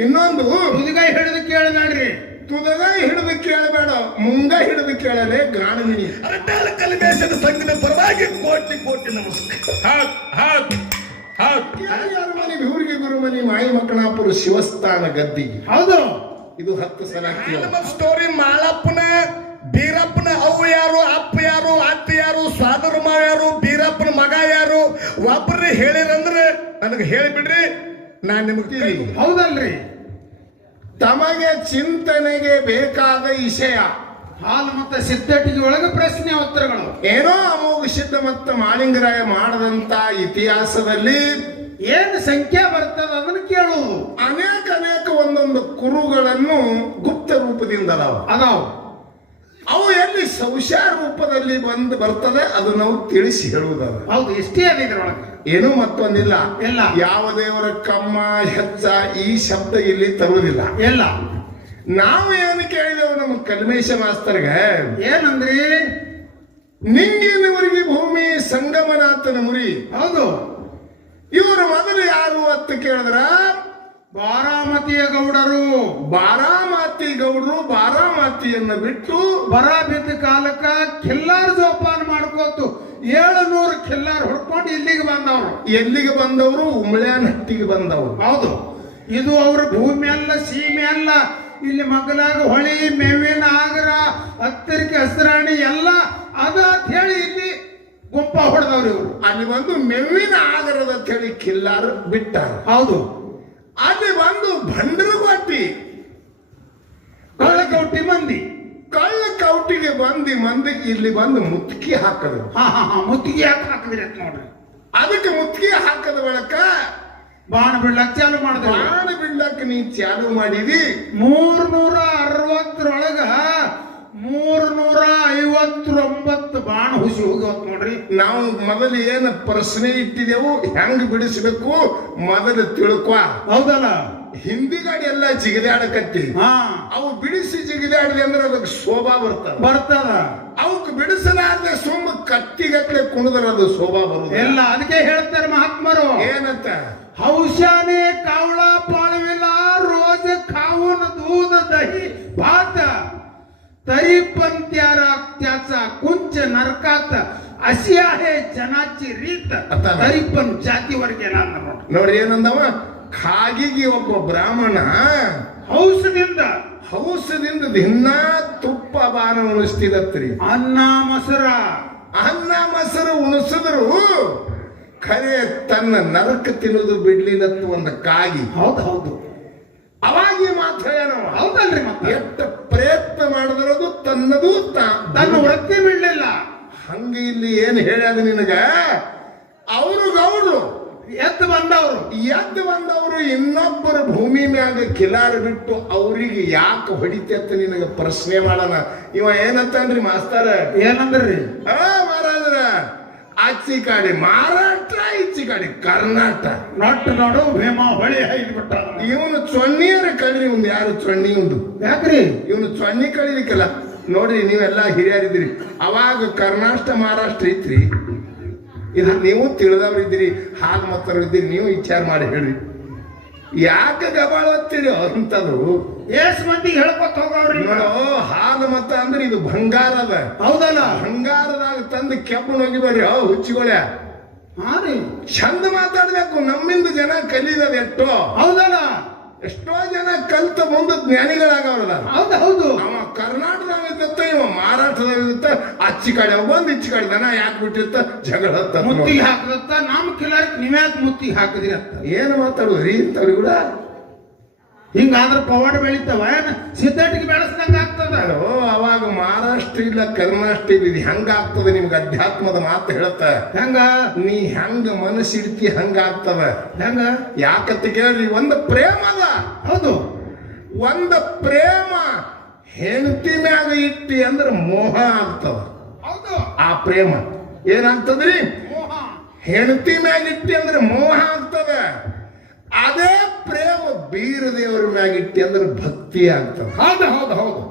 ಇನ್ನೊಂದು ತುದಿಗಾಯಿ ಹಿಡಿದು ಕೇಳಬೇಡ್ರಿ. ತುದಗಾಯಿ ಹಿಡಿದು ಕೇಳಬೇಡ, ಮುಂಗ ಹಿಡಿದು ಕೇಳಲೇ ಗಾಣಮಿನಿ. ಅರಟಾಳ ಕಲಿಮೇಶದ ಸಂಘದ ಪರವಾಗಿ ಕೋಟಿ ಕೋಟಿ ನಮಸ್ಕಾರ. ಯಾರ್ಯಾರ ಮನೆ ಊರಿಗೆ ಗುರುಮನಿ ಮಾಯಿ ಮಕ್ಕಳಾಪುರ ಶಿವಸ್ಥಾನ ಗದ್ದಿ. ಹೌದು, ಇದು 10 ಸಲ ನಮ್ಮ ಸ್ಟೋರಿ ಮಾಳಪ್ಪನ ಬೀರಪ್ಪನ ಅವ್ವ ಯಾರು, ಅಪ್ಪ ಯಾರು, ಅತ್ತೆ ಯಾರು, ಸ್ವಾದರ ಮಾವ ಯಾರು, ಬೀರಪ್ಪನ ಮಗ ಯಾರು ಒಬ್ಬರೇ ಹೇಳಿರಂದ್ರೆ ನನಗೆ ಹೇಳಿಬಿಡ್ರಿ, ನಾನು ನಿಮಗೆ. ಹೌದಲ್ರಿ. ತಮಗೆ ಚಿಂತನೆಗೆ ಬೇಕಾದ ವಿಷಯ ಹಾಲು ಮತ್ತೆ ಸಿದ್ಧಟಿಗೆ ಒಳಗೆ ಪ್ರಶ್ನೆ ಉತ್ತರಗಳು. ಏನೋ ಅಮೋಘ ಸಿದ್ಧ ಮತ್ತು ಮಾಳಿಂಗರಾಯ ಮಾಡದಂತ ಇತಿಹಾಸದಲ್ಲಿ ಏನು ಸಂಖ್ಯೆ ಬರ್ತದ ಅದನ್ನು ಕೇಳುವುದು. ಅನೇಕ ಒಂದೊಂದು ಕುರುಗಳನ್ನು ಗುಪ್ತ ರೂಪದಿಂದ ಅದಾವ. ಅವು ಎಲ್ಲಿ ಸಂಶಯ ರೂಪದಲ್ಲಿ ಬರ್ತದೆ ಅದು ನಾವು ತಿಳಿಸಿ ಹೇಳುವುದಲ್ಲ. ಹೌದು, ಎಷ್ಟೇ ಅದ ಇದ್ರೊಳಗೆ. ಏನೂ ಮತ್ತೊಂದಿಲ್ಲ. ಇಲ್ಲ. ಯಾವ ದೇವರ ಕಮ್ಮ ಹೆಚ್ಚ ಈ ಶಬ್ದ ಇಲ್ಲಿ ತರುವುದಿಲ್ಲ. ಇಲ್ಲ. ನಾವು ಏನು ಕೇಳಿದೆವು ನಮ್ಮ ಕಲ್ಮೇಶ ಮಾಸ್ತರ್ಗೆ, ಏನಂದ್ರಿ? ನಿಂಗಿನವರಿಗೆ ಭೂಮಿ ಸಂಗಮನಾಥನ ಮುರಿ. ಹೌದು. ಇವರು ಮೊದಲು ಯಾರು ಅಂತ ಕೇಳಿದ್ರ ಬಾರಾಮತಿಯ ಗೌಡರು. ಬಾರಾಮತಿ ಗೌಡರು ಬಾರಾಮತಿಯನ್ನು ಬಿಟ್ಟು ಬರ ಬಿದ್ದ ಕಾಲಕ್ಕ ಖಿಲ್ಲಾರ್ ಜೋಪಾನ ಮಾಡ್ಕೋತು 700 ಖಿಲ್ಲಾರ್ ಹೊಡ್ಕೊಂಡು ಇಲ್ಲಿಗೆ ಬಂದವರು. ಎಲ್ಲಿಗೆ ಬಂದವರು? ಉಮ್ಳ್ಯಾನಹಟ್ಟಿಗೆ ಬಂದವರು. ಹೌದು. ಇದು ಅವ್ರ ಭೂಮಿ ಅಲ್ಲ, ಸೀಮೆ ಅಲ್ಲ. ಇಲ್ಲಿ ಮಗಲಾಗ ಹೊಳಿ, ಮೇವಿನ ಆಗರ, ಹತ್ತರಿಕೆ ಹಸ್ರಾಣಿ ಎಲ್ಲ ಅದ ಅಂತ ಹೇಳಿ ಇಲ್ಲಿ ಗುಂಪ ಹೊಡೆದವ್ರು ಇವರು. ಅಲ್ಲಿ ಬಂದು ಮೇವಿನ ಆಗರದ ಹೇಳಿ ಖಿಲ್ಲಾರ್ ಬಿಟ್ಟಾರ. ಹೌದು. ಅಲ್ಲಿ ಬಂದು ಭಂಡರಗೊಟ್ಟಿ ಕಳ್ಳಕೌಟಿ ಮಂದಿ, ಕಳ್ಳ ಕೌಟಿಗೆ ಮಂದಿ ಇಲ್ಲಿ ಬಂದು ಮುತ್ತಿಗೆ ಹಾಕದ್ರು. ಮುತ್ತಿಗೆ ಯಾಕೆ ಹಾಕಿದ್ರಿ ಅಂತ ನೋಡ್ರಿ. ಅದಕ್ಕೆ ಮುತ್ತಿಗೆ ಹಾಕದ ಬಳಿಕ ಬಾಣ ಬಿಡ್ಲಕ್ ಚಾಲು ಮಾಡಿದ್ರು. ಬಾಣ ಬಿಡ್ಲಕ್ ನೀ ಚಾಲು ಮಾಡಿದಿ. 360ರೊಳಗ 359 ಬಾಣ ಹುಸಿ ಹೋಗ್ಯವತ್ ನೋಡ್ರಿ. ನಾವು ಮೊದಲು ಏನು ಪ್ರಶ್ನೆ ಇಟ್ಟಿದೆವು, ಹೆಂಗ್ ಬಿಡಿಸ್ಬೇಕು ಮೊದಲು ತಿಳ್ಕೊ. ಹೌದಲ್ಲ. ಹಿಂದಿ ಗಾಡಿ ಎಲ್ಲ ಜಿಗಿದಾಡಕತ್ತಿ. ಅವು ಬಿಡಿಸಿ ಜಿಗಿದಾಡಿದೆ ಅಂದ್ರೆ ಅದಕ್ಕೆ ಶೋಭಾ ಬರ್ತದ. ಅವಕ್ಕೆ ಬಿಡಿಸಲಾರ್ದೆ ಸುಮ್ಮ ಕತ್ತಿಗಟ್ಲೆ ಕುಣಿದ್ರೆ ಅದು ಶೋಭಾ ಬರುದು ಎಲ್ಲ. ಅದಕ್ಕೆ ಹೇಳ್ತಾರೆ ಮಹಾತ್ಮರು ಏನಂತ, ಹೌಶಾನೆ ಕಾವಳ ಪಾಳವಿಲ್ಲ ರೋಜ खाऊन दूध दही भात तरी पण त्याचा कुंच नरकात अशी आहे जनाची रीत. तरी पण ಜಾತಿವರ ಜನ ನೋಡ್ರಿ ಏನಂದವ, ಕಾಗಿಗೆ ಒಬ್ಬ ಬ್ರಾಹ್ಮಣ ಹೌಸದಿಂದ ದಿನ ತುಪ್ಪ ಬಾನ ಉಣಿಸ್ತಿದತ್ರಿ. ಅನ್ನ ಮೊಸರು ಉಣಿಸಿದ್ರು ಖರೆ ತನ್ನ ನರಕ ತಿನ್ನೋದು ಬಿಡ್ಲಿನತ್ತು ಒಂದು ಕಾಗಿ. ಹೌದು. ಅವಾಗಿ ಮಾತ್ರ ಏನವ. ಹೌದಲ್ರಿ. ಮತ್ತೆ ಎಷ್ಟು ಪ್ರಯತ್ನ ಮಾಡಿದ್ರದು ತನ್ನದು ತನ್ನ ವೃತ್ತಿ ಬಿಡ್ಲಿಲ್ಲ. ಹಂಗ ಇಲ್ಲಿ ಏನ್ ಹೇಳ್ಯಾದ ನಿನಗ, ಅವರು ಗೌಡ್ರು ಎದ್ದು ಬಂದವರು ಇನ್ನೊಬ್ಬರ ಭೂಮಿ ಮ್ಯಾಗ ಕಿಲಾರ ಬಿಟ್ಟು ಅವ್ರಿಗೆ ಯಾಕೆ ಹೊಡಿತೇತ ನಿನಗ ಪ್ರಶ್ನೆ ಮಾಡೋಣ. ಇವ ಏನಂತನ್ರಿ ಮಾಸ್ತರ, ಏನಂದ್ರಿ? ಮಹಾರಾಜರ ಆಚಿ ಕಾಡಿ ಮಹಾರಾಷ್ಟ್ರ, ಈಚಿ ಕಾಡಿ ಕರ್ನಾಟಕ, ನೋಡು ಭೀಮಾ ಹೊಳಿ ಐದು ಬಿಟ್ಟ. ಇವನು ಚೊಣ್ಣಿಯರ ಕಳ್ರಿ. ಒಂದು ಯಾರು ಚೊಣ್ಣಿ ಉಂಡು ಯಾಕ್ರಿ? ಇವನು ಚೊಣ್ಣಿ ಕಳಿಲಿಕ್ಕಲ್ಲ. ನೋಡ್ರಿ ನೀವೆಲ್ಲಾ ಹಿರಿಯರಿದ್ರಿ, ಅವಾಗ ಕರ್ನಾಟಕ ಮಹಾರಾಷ್ಟ್ರ ಇತ್ರಿ. ಇದು ನೀವು ತಿಳಿದವ್ರಿದ್ದೀರಿ, ಹಾಗೆ ಮತ್ತವ್ರು ಇದ್ದೀರಿ, ನೀವು ವಿಚಾರ ಮಾಡಿ ಹೇಳ್ರಿ. ಯಾಕೆ ಗಬಾಳ ಓದ್ತೀರಿ ಅಂತದು ಎಷ್ಟ್ ಮಂದಿಗೆ ಹೇಳ್ಕೊತ ಹೋಗವ್ರಿ. ನೋಡೋ, ಹಾಲು ಮತ ಅಂದ್ರೆ ಇದು ಬಂಗಾರ ಅದ. ಹೌದಲ್ಲ. ಬಂಗಾರದಾಗ ತಂದು ಕೆಬ್ಬು ಹೋಗಿ ಬರ್ರಿ. ಹುಚ್ಚಿಗೊಳ್ಯ ಚಂದ ಮಾತಾಡ್ಬೇಕು. ನಮ್ಮಿಂದ ಜನ ಕಲೀದದ ಎಷ್ಟೋ. ಹೌದಲ್ಲ. ಎಷ್ಟೋ ಜನ ಕಲ್ತ ಮುಂದೆ ಜ್ಞಾನಿಗಳಾಗವ್ರಲ್ಲ. ಹೌದು. ಅವ ಕರ್ನಾಟಕದಾಗ ಇವ ಮಹಾರಾಷ್ಟ್ರದಾಗ ಅಚ್ಚಿ ಕಡೆ ಬಂದು ಇಚ್ಚಿ ಕಡೆ ದನ ಯಾಕೆ ಬಿಟ್ಟಿರ್ತ ಜಗಳ ಮುತ್ತಿಗೆ ಹಾಕದತ್ತ. ನಮ್ ಕಿಲಾರಕ್ಕೆ ನೀವ್ಯಾಕೆ ಮುತ್ತಿಗೆ ಹಾಕಿದ್ರಿ ಅಂತ ಏನು ಮಾತಾಡುದ್ರಿ ಇಂಥವ್ರು ಕೂಡ. ಹಿಂಗಾದ್ರೆ ಪವಾಡ ಬೆಳಿತಾವ, ಸಿದ್ಧಟಿಗೆ ಬೆಳೆಸ್ದಂಗ ಆಗ್ತದ. ಅವಾಗ ಮಹಾರಾಷ್ಟ್ರ ಇಲ್ಲ ಕರ್ನಾಟಕ ಇಲ್ಲ, ಇದು ಹೆಂಗ ಆಗ್ತದೆ? ನಿಮ್ಗೆ ಅಧ್ಯಾತ್ಮದ ಮಾತು ಹೇಳತ್ತ. ಹೆಂಗ ನೀ ಹೆಂಗ ಮನಸ್ಸಿಡ್ತಿ ಹಂಗ ಆಗ್ತದ. ಹೆಂಗ? ಯಾಕಂತ ಕೇಳ್ರಿ, ಒಂದು ಪ್ರೇಮ ಅದ. ಹೌದು. ಒಂದು ಪ್ರೇಮ ಹೆಂಡತಿ ಮ್ಯಾಗ ಇಟ್ಟಿ ಅಂದ್ರೆ ಮೋಹ ಆಗ್ತದ. ಹೌದು. ಆ ಪ್ರೇಮ ಏನಾಗ್ತದ್ರಿ? ಹೆಂಡತಿ ಮ್ಯಾಗ ಇಟ್ಟಿ ಅಂದ್ರೆ ಮೋಹ ಆಗ್ತದ. ಅದೇ ಪ್ರೇಮ ಬೀರ ದೇವರ ಮ್ಯಾಗ ಇಟ್ಟಿ ಅಂದ್ರೆ ಭಕ್ತಿ ಆಗ್ತದ. ಹೌದು.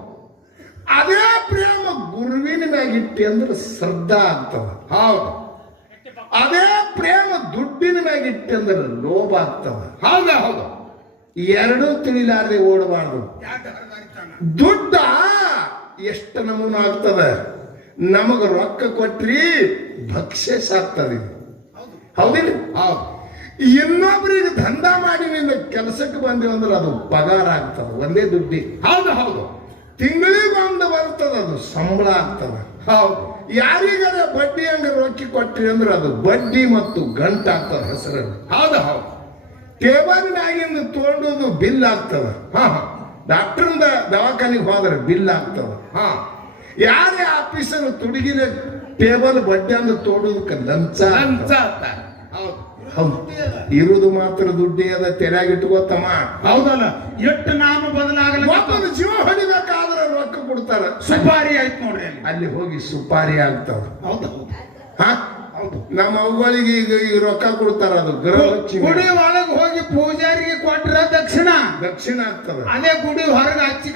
ಅದೇ ಪ್ರೇಮ ಗುರುವಿನ ಮ್ಯಾಗ ಇಟ್ಟಿ ಅಂದ್ರೆ ಶ್ರದ್ಧಾ ಆಗ್ತದ. ಹೌದು. ಅದೇ ಪ್ರೇಮ ದುಡ್ಡಿನ ಮ್ಯಾಗ ಇಟ್ಟಿ ಅಂದ್ರೆ ಲೋಭ ಆಗ್ತದ. ಹೌದು. ಎರಡೂ ತಿಳಿಲಾರದೆ ಓಡಬಾರ್ದು. ಯಾಕೆ ಹರಿದಾಡ್ತಾನ? ದುಡ್ಡ ಎಷ್ಟು ನಮೂನ ಆಗ್ತದ. ನಮಗ ರೊಕ್ಕ ಕೊಟ್ರಿ ಭಕ್ಷ್ಯ ಸಾಕ್ತದೆ. ಹೌದು ಹೌದಿಲ್ಲ? ಹೌದು. ಇನ್ನೊಬ್ರಿಗೆ ದಂಧ ಮಾಡಿ ನಿನ್ನ ಕೆಲಸಕ್ಕೆ ಬಂದಿವಿ ಅಂದ್ರೆ ಅದು ಪಗಾರ ಆಗ್ತದ. ಒಂದೇ ದುಡ್ಡಿ. ಹೌದು ಹೌದು ತಿಂಗಳಿಗೊಂದು ಬರ್ತದ, ಅದು ಸಂಬಳ ಆಗ್ತದ. ಹೌದು. ಯಾರಿಗಾರ ಬಡ್ಡಿ ಹಂಗ ರೊಕ್ಕಿ ಕೊಟ್ರಿ ಅಂದ್ರೆ ಅದು ಬಡ್ಡಿ ಮತ್ತು ಗಂಟಾಗ್ತದ ಹೆಸರಲ್ಲಿ. ಹೌದು ಹೌದು. ಟೇಬಲ್ನಾಗಿಂದ ತೊಗೊಂಡು ಬಿಲ್ ಆಗ್ತದ. ಡಾಕ್ಟರ್ದ ದವಾಖಾನಿಗೆ ಹೋದ್ರೆ ಬಿಲ್ ಆಗ್ತದ. ಯಾರೇ ಆಫೀಸರ್ ತುಡುಗಿನ ಟೇಬಲ್ ಬಡ್ಡಿ ಅಂದ ತೋಡೋದಕ್ಕೆ ಲಂಚ ಲಂಚ ಆಗ್ತದ. ಅಂತ. ಹೌದು ಹೌದು. ಇರುವುದು ಮಾತ್ರ ದುಡ್ಡಿ ಅದ, ತೆರೆಯಾಗಿಟ್ಕೋತಮ್ಮ. ಹೌದಲ್ಲ, ಎಷ್ಟು ನಾಮ ಬದಲಾಗಲ್ಲ. ಒಬ್ಬನ ಜೀವ ಹೊಡಿಬೇಕಾದ್ರೆ ರೊಕ್ಕ ಕೊಡ್ತಾರ. ಸುಪಾರಿ ಆಯ್ತು ನೋಡ್ರಿ ಅಲ್ಲಿ. ಅಲ್ಲಿ ಹೋಗಿ ಸುಪಾರಿ ಆಗ್ತಾವ. ಹೌದು ಹೌದು ಹೌದು. ನಮ್ಮ ಅವುಗಳಿಗೆ ಈಗ ರೊಕ್ಕ ಕೊಡ್ತಾರ, ಅದು ಗೃಹಲಕ್ಷ್ಮಿ. ಗುಡಿ ಒಳಗೆ ಹೋಗಿ ಪೂಜಾರಿಗೆ ಕೊಟ್ರ ದಕ್ಷಿಣ ದಕ್ಷಿಣ ಆಗ್ತದ. ಅದೇ ಗುಡಿ ಹೊರಗೆ ಅಚ್ಚಿ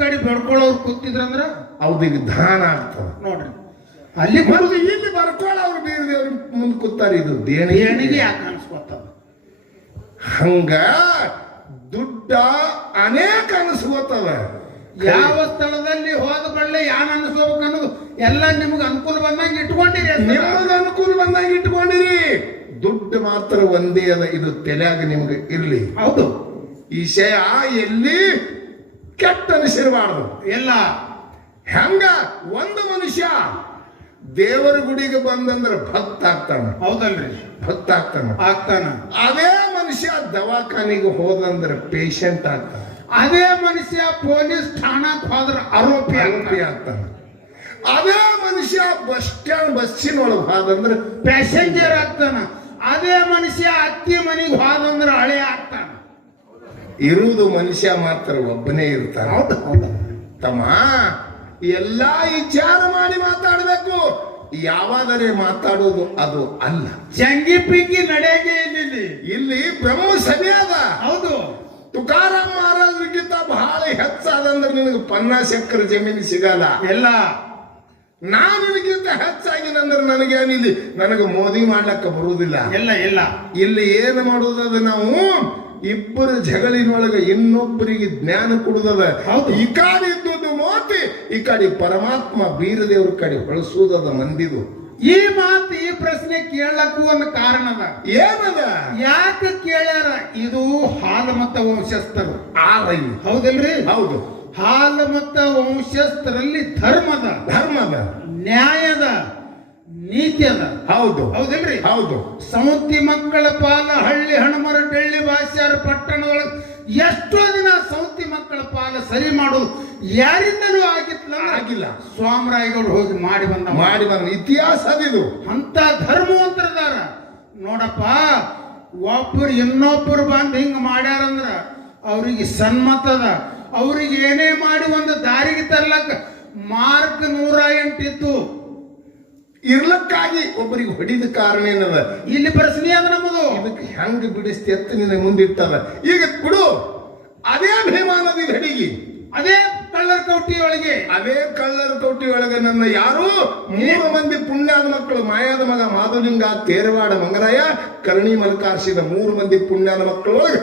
ಕಡಿ ಬೆಳ್ಕೊಳ್ಳೋರು ಕೂತಿದ್ರಂದ್ರ ಹೌದು, ಈಗ ದಾನ ಆಗ್ತದ ನೋಡ್ರಿ. ಅಲ್ಲಿ ಬರುದು ಇಲ್ಲಿ ಬರ್ಕೊಳ್ಳೋರು ಬೀರದೇವ್ರ ಮುಂದ್ ಕೂತಾರ. ಇದು ದೇಣಿಗೆ ಯಾಕೆ ಅನ್ಸ್ಕೊತಾವ? ಹಂಗ ದುಡ್ಡ ಅನೇಕ ಅನಿಸ್ಕೋತವ. ಯಾವ ಸ್ಥಳದಲ್ಲಿ ಹೋದ ಬಳ್ಳೆ ಯಾನ್ ಅನ್ಸ್ಕೋಬೇಕು ಅನ್ನೋದು ಎಲ್ಲ ನಿಮ್ಗೆ ಅನುಕೂಲ ಬಂದಂಗ ಇಟ್ಕೊಂಡಿರಿ. ನಿಮಗ ಅನುಕೂಲ ಬಂದಾಗ ಇಟ್ಕೊಂಡಿರಿ. ದುಡ್ಡು ಮಾತ್ರ ಒಂದೇ ಅದ. ಇದು ತಲೆಯಾಗ ನಿಮ್ಗೆ ಇರ್ಲಿ. ಹೌದು. ಈ ವಿಷಯ ಎಲ್ಲಿ ಕೆಟ್ಟ ಅನಿಸಿರಬಾರ್ದು. ಎಲ್ಲ ಹೆಂಗ ಒಂದು ಮನುಷ್ಯ ದೇವರ ಗುಡಿಗೆ ಬಂದಂದ್ರ ಭಕ್ತ ಆಗ್ತಾನ. ಹೌದಲ್ರಿ? ಭಕ್ತ ಆಗ್ತಾನ. ಆಗ್ತಾನ. ಅದೇ ಮನುಷ್ಯ ದವಾಖಾನಿಗೆ ಹೋದಂದ್ರ ಪೇಷಂಟ್ ಆಗ್ತಾನ. ಅದೇ ಮನುಷ್ಯ ಪೊಲೀಸ್ ಠಾಣಕ್ ಹೋದ್ರ ಆರೋಪಿ ಆಗ್ತಾನ. ಅದೇ ಮನುಷ್ಯ ಬಸ್ ಸ್ಟ್ಯಾಂಡ್ ಬಸ್ಸಿನೊಳಗೆ ಹೋದಂದ್ರ ಪ್ಯಾಸೆಂಜರ್ ಆಗ್ತಾನ. ಅದೇ ಮನುಷ್ಯ ಅತ್ತಿ ಮನೆಗೆ ಹೋದಂದ್ರ ಹಳೆ ಆಗ್ತಾನ. ಇರುವುದು ಮನುಷ್ಯ ಮಾತ್ರ ಒಬ್ಬನೇ ಇರ್ತಾನ. ಹೌದು ಹೌದು. ತಮ್ಮ, ಎಲ್ಲಾ ವಿಚಾರ ಮಾಡಿ ಮಾತಾಡ್ಬೇಕು. ಯಾವಾದರೆ ಮಾತಾಡೋದು ಅದು ಅಲ್ಲ. ಜಂಗಿ ಪಿಂಗಿ ನಡೆಯಗೆ ಇಲ್ಲಿ ಇಲ್ಲಿ ಬ್ರಹ್ಮ ಸಭೆ ಅದ. ಹೌದು. ತುಕಾರಾಮ್ ಮಹಾರಾಜರಿಗಿಂತ ಬಹಳ ಹೆಚ್ಚಾದಂದ್ರೆ ನಿನಗೆ 50 ಎಕರೆ ಜಮೀನು ಸಿಗಲ್ಲ. ಎಲ್ಲ ನಾನು ನಿನಗಿಂತ ಹೆಚ್ಚಾಗಿನಂದ್ರೆ ನನಗೇನಿಲ್ಲಿ ನನಗೆ ಮೋದಿ ಮಾಡ್ಲಕ್ಕ ಬರುವುದಿಲ್ಲ. ಎಲ್ಲ ಎಲ್ಲ ಇಲ್ಲಿ ಏನು ಮಾಡೋದದ, ನಾವು ಇಬ್ಬರು ಜಗಳಿನೊಳಗೆ ಇನ್ನೊಬ್ಬರಿಗೆ ಜ್ಞಾನ ಕೊಡುದದ. ಹೌದು. ಈ ಕಡೆ ಇದ್ದುದು ಮೋತಿ, ಈ ಕಡೆ ಪರಮಾತ್ಮ ಬೀರದೇವ್ರ ಕಡೆ ಹೊಳಸುವುದದ ಮಂದಿದು. ಈ ಮಾತು ಈ ಪ್ರಶ್ನೆ ಕೇಳಕ್ಕೂ ಒಂದು ಕಾರಣ ಅದ. ಏನದ? ಯಾಕೆ ಕೇಳ್ಯಾರ? ಇದು ಹಾಲಮತ ವಂಶಸ್ಥರು. ಆರೈದು. ಹೌದಲ್ರಿ? ಹೌದು. ಹಾಲಮತ ವಂಶಸ್ಥರಲ್ಲಿ ಧರ್ಮದ ನ್ಯಾಯದ ನೀತಿ ಅದ. ಹೌದು. ಹೌದಲ್ರಿ? ಹೌದು. ಸೌತಿ ಮಕ್ಕಳ ಪಾಲ ಹಳ್ಳಿ ಹಣಮರ ಬೆಳ್ಳಿ ಭಾಷ್ಯಾರ ಪಟ್ಟಣದೊಳಗೆ ಎಷ್ಟೋ ದಿನ ಸೌತಿ ಮಕ್ಕಳ ಪಾಲ ಸರಿ ಮಾಡೋದು ಯಾರಿಂದಲೂ ಆಗಿಲ್ಲ. ಸ್ವಾಮರಾಯಗೌಡರು ಹೋಗಿ ಮಾಡಿ ಬಂದ ಇತಿಹಾಸ ಅದಿದು. ಅಂತ ಧರ್ಮವಂತರದಾರ ನೋಡಪ್ಪ. ಒಬ್ಬರು ಇನ್ನೊಬ್ಬರು ಬಂದು ಹಿಂಗ ಮಾಡ್ಯಾರಂದ್ರ ಅವ್ರಿಗೆ ಸನ್ಮತದ. ಅವ್ರಿಗೆ ಏನೇ ಮಾಡಿ ಒಂದು ದಾರಿಗೆ ತರ್ಲಕ್ಕ ಮಾರ್ಕ್ 108 ಇತ್ತು. ಇರ್ಲಕ್ಕಾಗಿ ಒಬ್ಬರಿಗೆ ಹೊಡಿದ ಕಾರಣ ಏನದ? ಇಲ್ಲಿ ಪ್ರಶ್ನೆ ಅದ ನಮ್ಮದು. ಇದಕ್ಕೆ ಹೆಂಗ ಬಿಡಿಸ್ತಿ ಎತ್ತ ನಿನ್ನ ಮುಂದಿಟ್ಟದ. ಈಗ ಬಿಡು, ಅದೇ ಭೀಮಾ ನದಿ ಹಡಿಗಿ, ಅದೇ ಕಳ್ಳರ ಕೌಟಿ ಒಳಗೆ, ಅದೇ ಕಳ್ಳರ ಕೌಟಿ ಒಳಗೆ ನನ್ನ ಯಾರು 3 ಮಂದಿ ಪುಣ್ಯಾದ ಮಕ್ಕಳು, ಮಾಯಾದ ಮಗ ಮಾಧುಲಿಂಗ, ತೇರವಾಡ ಮಂಗರಾಯ, ಕರ್ಣಿ ಮಲ್ಕಾರ್ಸಿದ 3 ಮಂದಿ ಪುಣ್ಯಾದ ಮಕ್ಕಳು ಒಳಗೆ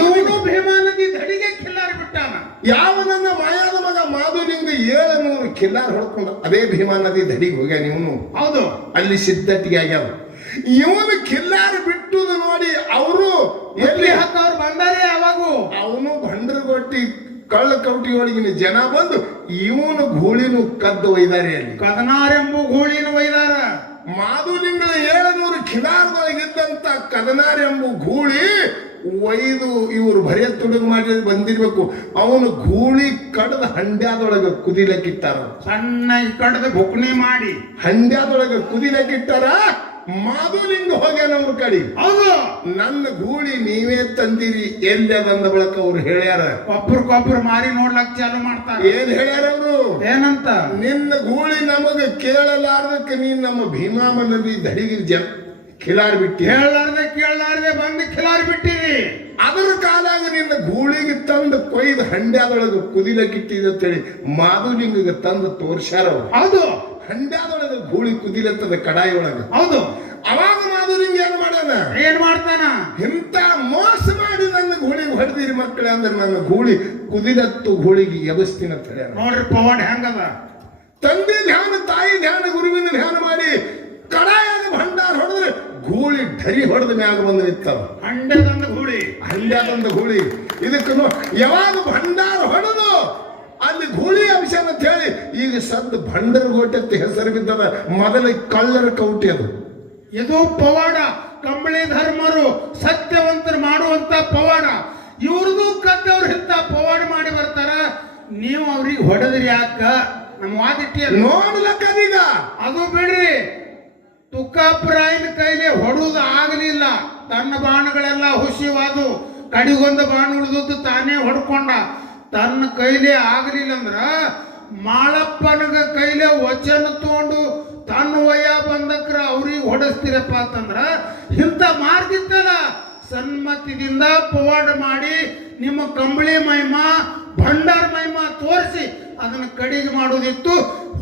ಇವನು ಭೀಮಾ ನದಿ ದಡಿಗೆ ಕಿಲ್ಲಾರಿ ಬಿಟ್ಟಾನ. ಯಾವ ನನ್ನ ಮಾಯಾದ ಮಗ ಮಾಧುಲಿಂಗ 700 ಕಿಲ್ಲಾರ್ ಹೊಡ್ಕೊಂಡು ಅದೇ ಭೀಮಾ ನದಿ ದಡಿಗೆ ಹೋಗ್ಯಾನ. ಇವನು ಹೌದು ಅಲ್ಲಿ ಸಿದ್ಧತೆಗೆ ಆಗ್ಯಾವ. ಇವನು ಕಿಲ್ಲಾರಿ ಬಿಟ್ಟುದು ನೋಡಿ ಅವರು ಎಲ್ಲಿ ಹಾಕವ್ರು ಬಂದಾರೆ. ಅವಾಗೂ ಅವನು ಭಂಡ್ರಗೊಟ್ಟಿ ಕಳ್ಳ ಕೌಟಿ ಒಳಗಿನ ಜನ ಬಂದು ಇವನು ಗೂಳಿನು ಕದ್ದು ಒಯ್ದಾರೆ. ಅಲ್ಲಿ ಕದನಾರೆಂಬು ಗೂಳಿನ ಒಯ್ದಾರ. ಮಾಧುಲಿಂಗದ 700 ಕಿಲಾರದೊಳಗಿದ್ದಂತ ಕದನಾರೆಂಬು ಗೂಳಿ ಒಯ್ದು ಇವರು ಬರೆಯ ತುಡುಗು ಮಾಡಿ ಬಂದಿರ್ಬೇಕು. ಅವನು ಗೂಳಿ ಕಡದ ಹಂಡ್ಯಾದೊಳಗೆ ಕುದಿಲಕ್ಕಿಟ್ಟಾರ. ಸಣ್ಣ ಕಡದ ಬುಕ್ಣಿ ಮಾಡಿ ಹಂಡ್ಯಾದೊಳಗೆ ಕುದಿಲಕ್ಕಿಟ್ಟಾರ. ಮಾಧುಲಿಂಗ ಹೋಗ್ಯಾನ ಅವ್ರ ಕಡೆ. ಹೌದು. ನನ್ನ ಗೂಳಿ ನೀವೇ ತಂದಿರಿ ಎಲ್ಲಿ ಅದಂದ ಬಳಕ ಅವ್ರು ಹೇಳ್ಯಾರ. ಒಬ್ರಿಗೊಬ್ರು ಮಾರಿ ನೋಡ್ಲಕ್ ಚಾಲು ಮಾಡ್ತಾರೆ. ಏನ್ ಹೇಳ್ಯಾರ ಅವರು? ಏನಂತ? ನಿನ್ನ ಗೂಳಿ ನಮಗ ಕೇಳಲಾರ್ದಕ್ಕೆ ನೀನ್ ನಮ್ಮ ಭೀಮಾಮ ನದಿ ದಡಿಗೆ ಕಿಲಾರ್ ಬಿಟ್ಟಿ. ಕೇಳಲಾರ್ದೆ ಬಂದು ಕಿಲಾರಿ ಬಿಟ್ಟಿರಿ. ಅದರ ಕಾಲಾಗ ನಿನ್ನ ಗೂಳಿಗೆ ತಂದು ಕೊಯ್ದು ಹಂಡ್ಯಾದೊಳಗೆ ಕುದಿಲಕ್ಕಿಟ್ಟಿದ್ದೇಳಿ ಮಾಧುಲಿಂಗಗೆ ತಂದು ತೋರ್ಸ್ಯಾರ. ಹೌದು. ಹಂಡ್ಯಾದೊಳಗೆ ಗೂಳಿ ಕುದಿಲತ್ತದ ಕಡಾಯಿ ಒಳಗೆ. ಹೌದು. ಅವಾಗ ಮಾಧುಲಿಂಗ ಏನ್ ಮಾಡ್ಯಾನ? ಏನ್ ಮಾಡ್ತಾನ? ಇಂತ ಮೋಸ ಮಾಡಿ ನನ್ನ ಗೂಳಿಗೆ ಹೊಡೆದಿರಿ ಮಕ್ಕಳೇ ಅಂದ್ರೆ ನನ್ನ ಗೂಳಿ ಕುದಿದತ್ತು ಗೂಳಿಗೆ ಎಬಸ್ತೀನಿ ಅಂತ ಹೇಳ್ಯಾರ. ನೋಡ್ರಿ ಪವಾಡ ಹೆಂಗದ. ತಂದೆ ಧ್ಯಾನ, ತಾಯಿ ಧ್ಯಾನ, ಗುರುವಿನ ಧ್ಯಾನ ಮಾಡಿ ಕಡಾಯದ ಭಂಡಾರ ಹೊಡೆದ್ರೆ ಗೂಳಿ ಢರಿ ಹೊಡೆದ ಮ್ಯಾಗ ಬಂದು ನಿಂತಾವ. ಹಂಡ್ಯದಂದ ಗೂಳಿ, ಹಂಡ್ಯಾದಂದ ಗೂಳಿ. ಇದಕ್ಕೆ ಯಾವಾಗ ಭಂಡಾರ ಹೊಡೆದು ಅಲ್ಲಿ ಗೂಳಿ ಅಂಶ ಅಂತ ಹೇಳಿ ಈಗ ಸದ್ದು ಭಂಡರಗೋಟೆ ಅಂತ ಹೆಸರು ಬಿದ್ದದ. ಮೊದಲ ಕಳ್ಳರ ಕೌಟಿ ಅದು. ಇದು ಪವಾಡ. ಕಂಬಳಿ ಧರ್ಮರು ಸತ್ಯವಂತರು ಮಾಡುವಂತ ಪವಾಡ. ಇವ್ರದ್ದು ಕದ್ದವ್ರು ಇಂತ ಪವಾಡ ಮಾಡಿ ಬರ್ತಾರ. ನೀವು ಅವ್ರಿಗೆ ಹೊಡೆದ್ರಿ ಯಾಕ? ನಮ್ಮ ವಾದಿಟ್ಟಿ ನೋಡ್ಲಕ್ಕದೀಗ ಅದು ಬಿಡ್ರಿ. ತುಕ್ಕಾಪುರಾಯನ ಕೈಲಿ ಹೊಡುವುದು ಆಗಲಿಲ್ಲ. ತನ್ನ ಬಾಣಗಳೆಲ್ಲ ಹುಸಿವಾದು. ಕಡಿಗೊಂದು ಬಾಣ ಉಳಿದದ್ದು ತಾನೇ ಹೊಡ್ಕೊಂಡ. ತನ್ನ ಕೈಲಿ ಆಗಲಿಲ್ಲ ಅಂದ್ರ ಮಾಳಪ್ಪನಗ ಕೈಲಿ ವಚನ ತಗೊಂಡು ತನ್ನ ವಯ ಬಂದಕ್ರ ಅವ್ರಿಗೆ ಹೊಡೆಸ್ತೀರಪ್ಪ ಅಂತಂದ್ರ ಇಂಥ ಮಾರ್ಗಿತ್ತಲ್ಲ. ಸನ್ಮತಿದಿಂದ ಪವಾಡ ಮಾಡಿ ನಿಮ್ಮ ಕಂಬಳಿ ಮಹಿಮಾ ಭಂಡಾರ ಮಹಿಮಾ ತೋರಿಸಿ ಅದನ್ನ ಕಡಿಗೆ ಮಾಡೋದಿತ್ತು.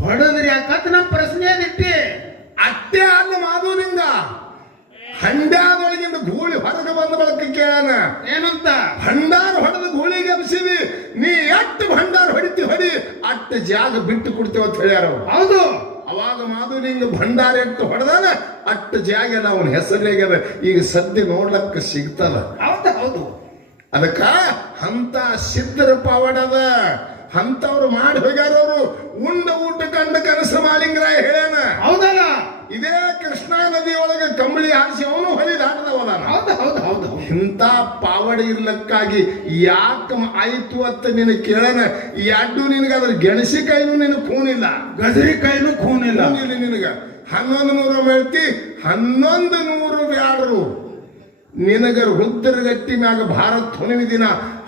ಹೊಡೆದ್ರಿ ಯಾಕಂತ ನಮ್ಮ ಪ್ರಶ್ನೆ ಇಟ್ಟಿ. ಅಷ್ಟೇ ಅಲ್ಲ ಮಾಧುಲಿಂಗ, ಹಂಡ್ಯಾದೊಳಗಿಂದ ಗೂಳಿ ಹೊರಗೆ ಬಂದ ಬಳಕ ಕೇಳೋಣ ಏನಂತ? ಭಂಡಾರ ಹೊಡೆದ ಗೂಳಿಗೆ ಎಬ್ಸಿವಿ, ನೀ ಎಷ್ಟು ಭಂಡಾರ ಹೊಡಿತಿ ಹೊಡಿ, ಅಷ್ಟು ಜಾಗ ಬಿಟ್ಟು ಕೊಡ್ತೇವ ಅಂತ ಹೇಳ್ಯಾರ ಅವ್ರು. ಹೌದು. ಅವಾಗ ಮಾಧುಲಿಂಗ ಭಂಡಾರ ಎಷ್ಟು ಹೊಡೆದಾನ ಅಷ್ಟು ಜಾಗ ಎಲ್ಲ ಅವನ ಹೆಸರಿಯಾಗ್ಯದ. ಈಗ ಸದ್ಯ ನೋಡ್ಲಕ್ಕ ಸಿಗ್ತದ. ಹೌದು ಹೌದು. ಅದಕ್ಕ ಅಂತ ಸಿದ್ಧರ ಪವಾಡದ ಅಂತವ್ರು ಮಾಡಿ ಹೋಗ್ಯಾರ. ಅವರು ಉಂಡ ಊಟ ಕಂಡ ಕನಸು ಮಾಲಿಂಗರಾಯ ಹೇಳ್ಯಾನ. ಹೌದಲ್ಲ? ಇದೇ ಕೃಷ್ಣಾ ನದಿ ಒಳಗೆ ಕಂಬಳಿ ಹಾರಿಸಿ ಅವನು ಹೊಳಿ ದಾಟದವಲ್ಲ. ಹೌದು ಹೌದು ಹೌದು. ಇಂಥ ಪಾವಡ ಇರ್ಲಕ್ಕಾಗಿ ಯಾಕ ಆಯ್ತು ಅಂತ ನಿನ್ನ ಕೇಳನ. ಎಡ್ಡು ನಿನಗ ಅದ್ರ ಗೆಣಸಿ ಕೈನು ನಿನ್ ಖೂನಿಲ್ಲ, ಗಜರಿ ಕೈನು ಖೂನಿಲ್ಲ ನಿನಗ. 1100 ಹೇಳ್ತಿ, 1100 ಬ್ಯಾಡರು ನಿನಗ ರುದ್ರಗಟ್ಟಿ ಮ್ಯಾಗ ಭಾರತ್ ಹುಣ್ಣಿಮೆ ದಿನ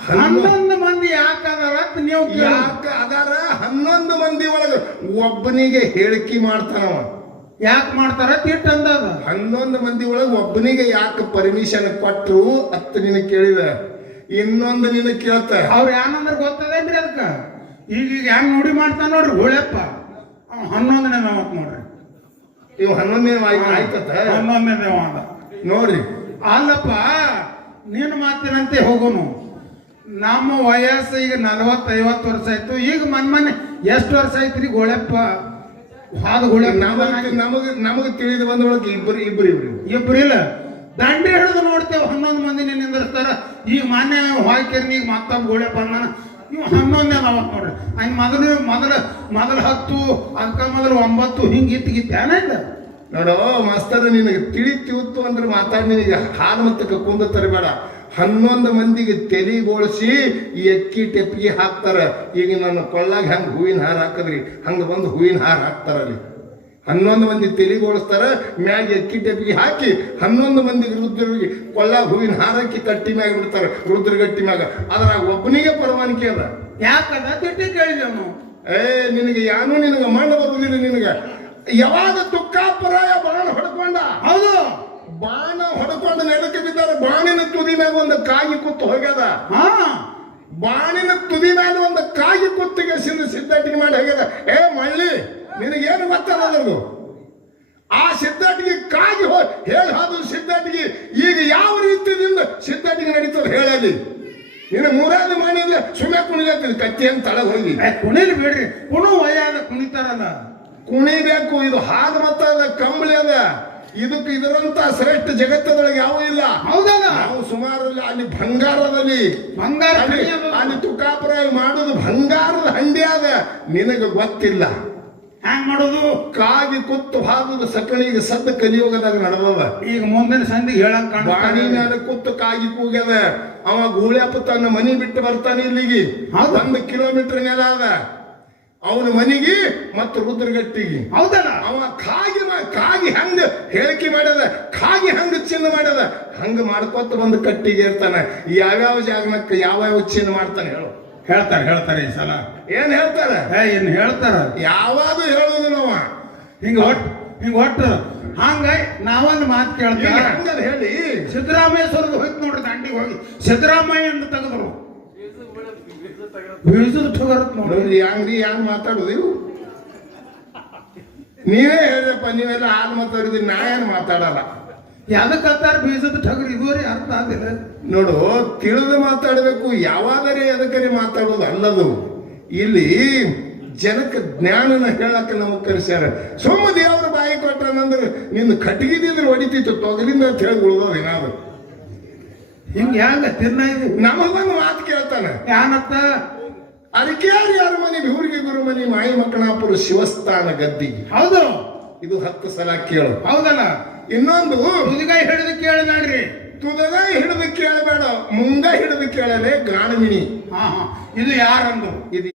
11 ಮಂದಿ ಯಾಕದಾರ ನೀವು ಯಾಕ ಅದಾರ? 11 ಮಂದಿ ಒಳಗ ಒಬ್ಬನಿಗೆ ಹೇಳಿಕೆ ಮಾಡ್ತಾನವ. ಯಾಕೆ ಮಾಡ್ತಾರ ತಿಟ್ಟ ಅಂದದ. 11 ಮಂದಿ ಒಳಗೆ ಒಬ್ಬನಿಗೆ ಯಾಕೆ ಪರ್ಮಿಷನ್ ಕೊಟ್ರು ಅತ್ತ ನಿನ ಕೇಳಿದ. ಇನ್ನೊಂದು ನಿನ ಕೇಳ್ತ ಅವ್ರು ಏನಂದ್ರೆ ಗೊತ್ತದೇನ್ರಿ ಅದಕ್ಕ. ಈಗ ಹೆಂಗ್ ನೋಡಿ ಮಾಡ್ತಾನ ನೋಡ್ರಿ ಗೋಳ್ಯಪ್ಪ. 11ನೇ ಮಾವತ್ ನೋಡ್ರಿ. ಇವ್ 11ನೇ ಆಯ್ತತ 11ನೇ ಮಾವ ನೋಡ್ರಿ. ಅಲ್ಲಪ್ಪ, ನೀನು ಮಾತಿನಂತೆ ಹೋಗೋನು. ನಮ್ಮ ವಯಸ್ಸು ಈಗ 40-50 ವರ್ಷ ಆಯ್ತು. ಈಗ ಮೊನ್ನೆ ಎಷ್ಟು ವರ್ಷ ಐತ್ರಿ ಗೋಳ್ಯಪ್ಪ? ಹಾದು ಗೋಳ್ಯಪ್ಪ ನಮಗೆ ತಿಳಿದು ಬಂದೊಳಗೆ ಇಬ್ರು ಇಲ್ಲ. ದಂಡ್ರಿ ಹಿಡಿದು ನೋಡ್ತೇವೆ 11 ಮಂದಿ ನಿಂದಿರ್ತಾರ. ಈಗ ಮಾನ್ಯ ವಾಯ್ಕೆರ್ನಿಗೆ ಮತ್ತೊಬ್ಬ ಗೋಳ್ಯಪ್ಪ ಅಂದಾನ. ಇವ್ 11ನೇ ಮಾವತ್ ನೋಡ್ರಿ. ಹಂಗ ಮೊದಲು 10 ಅದಕ್ಕ ಮೊದಲು 9 ಹಿಂಗೆ ಇತ್ತಿಗಿತ್ತು ಏನಾಯ್ತ ನೋಡೋ ಮಾಸ್ತರ್, ನಿನಗೆ ತಿಳಿತಿತ್ತು ಅಂದ್ರೆ ಮಾತಾಡಿ. ನಿನಗೆ ಹಾಲು ಮತ್ತೆ ಕುಂದ ತರಬೇಡ. 11 ಮಂದಿಗೆ ತೆಲಿಗೊಳಿಸಿ ಈ ಅಕ್ಕಿ ಟೆಪ್ಪಿಗೆ ಹಾಕ್ತಾರ. ಈಗ ನನ್ನ ಕೊಳ್ಳಾಗ ಹೆಂಗ್ ಹೂವಿನ ಹಾರ ಹಾಕದ್ರಿ ಹಂಗ ಬಂದು ಹೂವಿನ ಹಾರ ಹಾಕ್ತಾರ. ಅಲ್ಲಿ 11 ಮಂದಿ ತೆಲಿಗೊಳಿಸ್ತಾರ. ಮ್ಯಾಗ ಅಕ್ಕಿ ಟೆಪ್ಪಿಗೆ ಹಾಕಿ 11 ಮಂದಿಗೆ ರುದ್ರಿಗೆ ಕೊಳ್ಳಾಗ ಹೂವಿನ ಹಾರ ಹಾಕಿ ಕಟ್ಟಿ ಮ್ಯಾಗ ಬಿಡ್ತಾರ, ರುದ್ರಗಟ್ಟಿ ಮ್ಯಾಗ. ಅದ್ರಾಗ ಒಬ್ಬನಿಗೆ ಪರವಾನಿಕೆ ಅದ. ಯಾಕದ ತಿಟ್ಟಿ ಕೇಳಿದೆವನು. ನಿನಗೆ ಯಾನು ನಿನಗ ಮಣ್ಣು ಬರುವುದಿಲ್ಲ. ನಿನಗ ಯಾವಾಗ ತುಕ್ಕಾಪರಾಯ ಬಾಣ ಹೊಡ್ಕೊಂಡ, ಹೌದು, ಬಾಣ ಹೊಡ್ಕೊಂಡು ನೆಲಕ್ಕೆ ಬಿದ್ದಾರೆ. ಬಾಣಿನ ತುದಿ ಮ್ಯಾಗ ಒಂದು ಕಾಗಿ ಕುತ್ತು ಹೋಗ್ಯದ. ಬಾಣಿನ ತುದಿ ಮ್ಯಾಲ ಒಂದು ಕಾಗಿ ಕುತ್ತಿಗೆ ಸಿದ್ಧಾಟಿಗೆ ಮಾಡಿ ಹೋಗ್ಯದ. ಮಳ್ಳಿ, ನಿನಗೇನು ಗೊತ್ತದು? ಆ ಸಿದ್ಧಾಟಿಗೆ ಕಾಗಿ ಹೇಳಿ ಹೋದ ಸಿದ್ಧಾಟಿಗೆ ಈಗ ಯಾವ ರೀತಿಯಿಂದ ಸಿದ್ಧಾಟಿಗೆ ನಡೀತದ ಹೇಳಲಿ. ನೀನು 3ನೇ ಮಾಡಿದ್ರೆ ಸುಮ್ಮನೆ ಕುಣಿಲತ್ತಿದ್ ಕತ್ತಿ ಅಂತ ತಳಗ ಹೋಗಿ ಕುಣಿಲಿ ಬಿಡ್ರಿ. ಕುಣು ವಯ್ಯಾದ ಕುಣಿತಾರಲ್ಲ, ಕುಣಿಬೇಕು. ಇದು ಹಾಲು ಮತ್ತ ಅದ, ಕಂಬಳಿ ಅದ. ಇದಕ್ಕೆ ಇದರಂತ ಶ್ರೇಷ್ಠ ಜಗತ್ತದೊಳಗೆ ಯಾವ ಇಲ್ಲ. ಹೌದಲ್ಲ? ನಾವು ಸುಮಾರು ಅಲ್ಲಿ ಬಂಗಾರದಲ್ಲಿ ಅಲ್ಲಿ ತುಕ್ಕಾಪುರ ಮಾಡುದು ಬಂಗಾರದ ಹಂಡಿ ಅದ. ನಿನಗೆ ಗೊತ್ತಿಲ್ಲ ಹ್ಯಾಂಗ ಮಾಡೋದು. ಕಾಗಿ ಕುತ್ತು ಹಾದುದು ಸಕಣಿಗೆ ಸದ್ದು ಕಲಿಯೋಗದಾಗ ನಡೆದದ. ಈಗ ಮುಂದಿನ ಸಂದಿಗೆ ಹೇಳಂಗ ಬಾಣಿ ಮೇಲೆ ಕುತ್ತು ಕಾಗಿ ಕೂಗ್ಯದ. ಅವ ಗೂಳ್ಯಪ್ಪ ತನ್ನ ಮನಿ ಬಿಟ್ಟು ಬರ್ತಾನೆ ಇಲ್ಲಿಗೆ. 1 ಕಿಲೋಮೀಟರ್ ನೆಲ ಅದ ಅವನ ಮನಿಗೆ ಮತ್ತು ರುದ್ರಗಟ್ಟಿಗೆ. ಹೌದಲ್ಲ? ಅವ ಕಾಗಿ ಹಂಗ ಹೇಳಿಕೆ ಮಾಡ್ಯದ, ಕಾಗಿ ಹಂಗ ಚಿನ್ನ ಮಾಡ್ಯದ. ಹಂಗ ಮಾಡ್ಕೊತ ಬಂದು ಕಟ್ಟಿಗೆ ಇರ್ತಾನೆ. ಯಾವ್ಯಾವ ಜಾಗನಕ್ಕ ಯಾವ ಚಿನ್ನ ಮಾಡ್ತಾನೆ ಹೇಳು. ಹೇಳ್ತಾರೆ ಈ ಸಲ. ಏನ್ ಹೇಳ್ತಾರ? ಏನ್ ಹೇಳ್ತಾರ? ಯಾವಾಗ ಹೇಳುದು ನಾವ ಹಿಂಗ ಒಟ್ಟು ಹಂಗ ನಾವೊಂದು ಮಾತು ಕೇಳ್ತೀವಿ. ಹಂಗ ಹೇಳಿ ಸಿದ್ದರಾಮೇಶ್ವರದ ಹೋಯ್ತು ನೋಡ್ರಿ, ದಂಡಿಗೆ ಹೋಗಿ ಸಿದ್ದರಾಮಯ್ಯ ಅಂತ ತೆಗೆದ್ರು. ಬೀಳ್ಸದ ಠಗರತ್ ನೋಡ್ರಿ. ಹೆಂಗ್ ಮಾತಾಡುದು ಇವು? ನೀವೇ ಹೇಳ್ರಪ್ಪ. ನೀವೆಲ್ಲ ಹಾಲು ಮಾತಾಡಿದ್ರಿ, ನಾ ಏನು ಮಾತಾಡಲ್ಲ. ಯಾವ್ದಕ್ಕತ್ತಾರ ಬೀಜದ ಠಗರು ಇದುವರೆ ಅರ್ಥ ಆಗಿಲ್ಲ. ನೋಡು, ತಿಳಿದು ಮಾತಾಡಬೇಕು, ಯಾವಾಗರೇ ಅದಕ್ಕರೆ ಮಾತಾಡೋದು ಅಲ್ಲದು. ಇಲ್ಲಿ ಜನಕ್ಕೆ ಜ್ಞಾನನ ಹೇಳಕ್ಕೆ ನಮಗ್ ಕರೆಸ್ಯಾರ. ಸೋಮ ದೇವ್ರ ಬಾಯಿ ಕೊಟ್ಟನಂದ್ರೆ ನಿನ್ನ ಕಟ್ಟಿಗಿದ್ರೆ ಹೊಡಿತಿತ್ತು ತೊಗಲಿಂದ ಅಂತ ಹೇಳಿ ಉಳಿದೋದು ಏನಾದ್ರು. ಹಿಂಗ ಹ್ಯಾಂಗ ತಿನ್ನ ನಮಗೊಂದು ಮಾತು ಕೇಳ್ತಾನ, ಯಾನತ್ತ ಅದಕ್ಕೆ ಯಾರ ಮನೆ ಊರಿಗೆ ಗುರು ಮನೆ ಮಾಯಿ ಮಕ್ಕಳಾಪುರ ಶಿವಸ್ಥಾನ ಗದ್ದಿಗೆ. ಹೌದು, ಇದು 10 ಸಲ ಕೇಳು. ಹೌದಲ್ಲ. ಇನ್ನೊಂದು ತುದಿಗಾಯಿ ಹಿಡಿದು ಕೇಳಿ ನೋಡ್ರಿ. ತುದಗ ಹಿಡಿದು ಕೇಳಬೇಡ, ಮುಂಗ ಹಿಡಿದು ಕೇಳಲೇ ಗಾಣಮಿಣಿ. ಇದು ಯಾರಂದು ಇದು